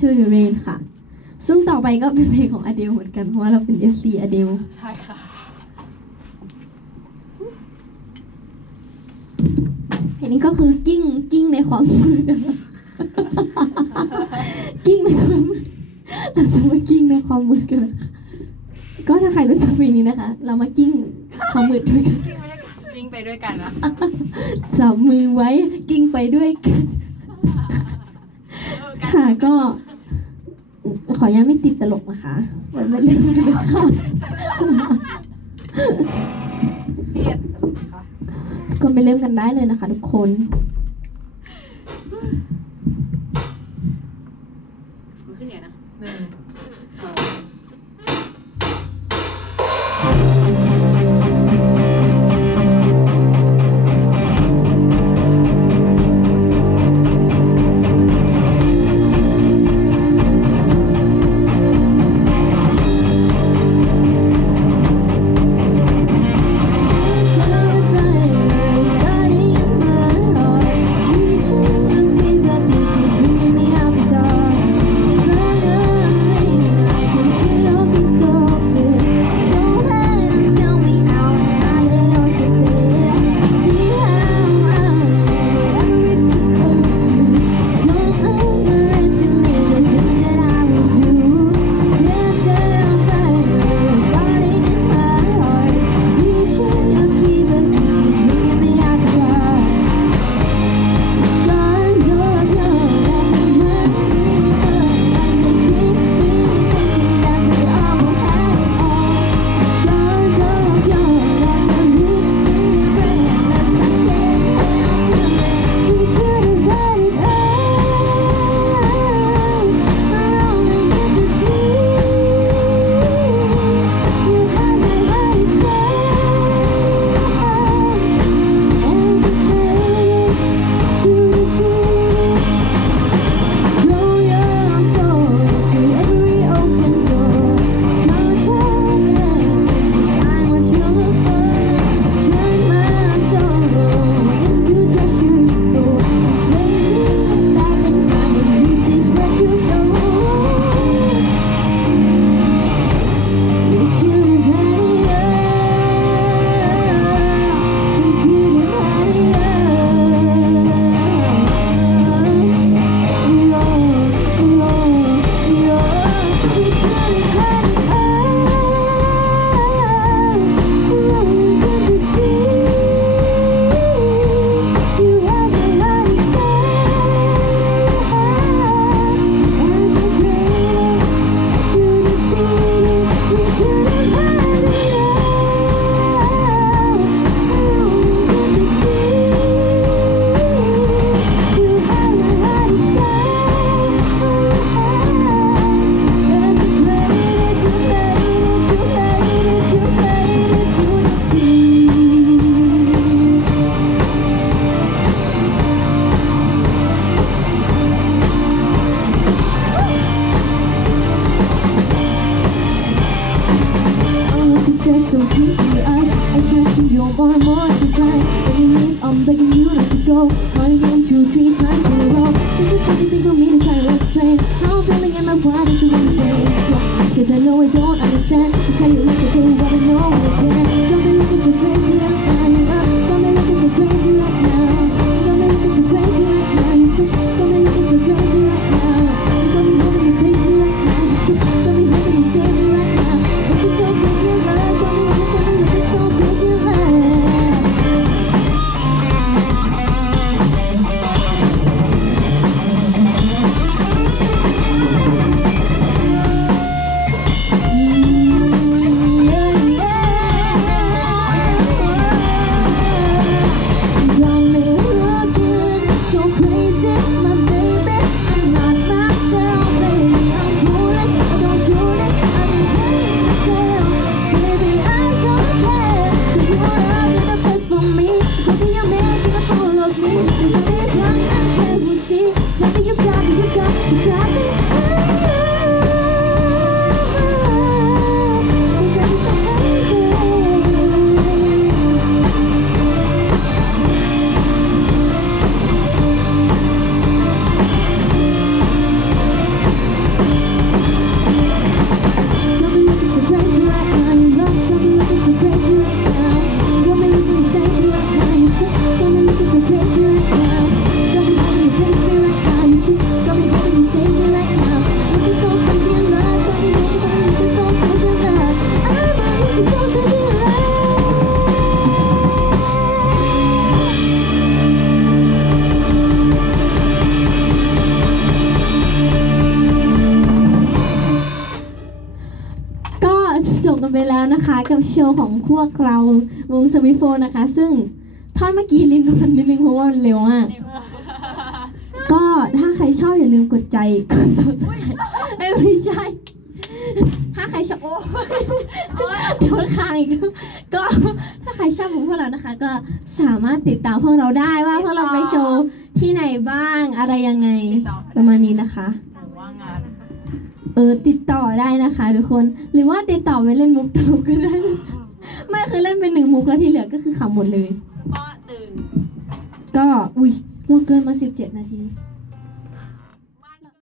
to the Rain ค่ะซึ่งต่อไปก็เป็นเพลงของ Adele เหมือนกันเพราะว่าเราเป็น FC Adele ใช่ค่ะเพลงนี้ก็คือกิ้งในความมืดกิ้งในความมืดเราจะมากิ้งในความมืดกันนะคะก็ถ้าใครรู้จักเพลงนี้นะคะ เรามากิ้งความมืดด้วยกันกิ้งไปด้วยกันนะจับมือไว้กิ้งไปด้วยกันค่ะก็ขอยังไม่ติดตลกนะคะมันเป็นเรื่องเลยค่ะก็ไปเริ่มกันได้เลยนะคะทุกคนขึ้นไงนะ แล้วนะคะกับโชว์ของพวกเราวงสวิฟโฟนะคะ ซึ่งท่อนเมื่อกี้ลิ้นมันนิดนึงเพราะว่ามันเร็วมาก ก็ถ้าใครชอบอย่าลืมกดใจกด subscribe ไม่ใช่ ถ้าใครชอบโอ้ยเดี๋ยวมันค้างอีกก็ถ้าใครชอบของพวกเรานะคะ ก็สามารถติดตามพวกเราได้ว่าพวกเราไปโชว์ที่ไหนบ้างอะไรยังไงประมาณนี้นะคะ หรือว่างาน ติดต่อได้นะคะทุกคนหรือว่าติดต่อไปเล่นมุกตลกก็ได้ไม่คือเล่นเป็น1 มุกแล้วที่เหลือก็คือขำหมดเลย เพราะตึง ก็อุ้ยเราเกินมา17 นาที เ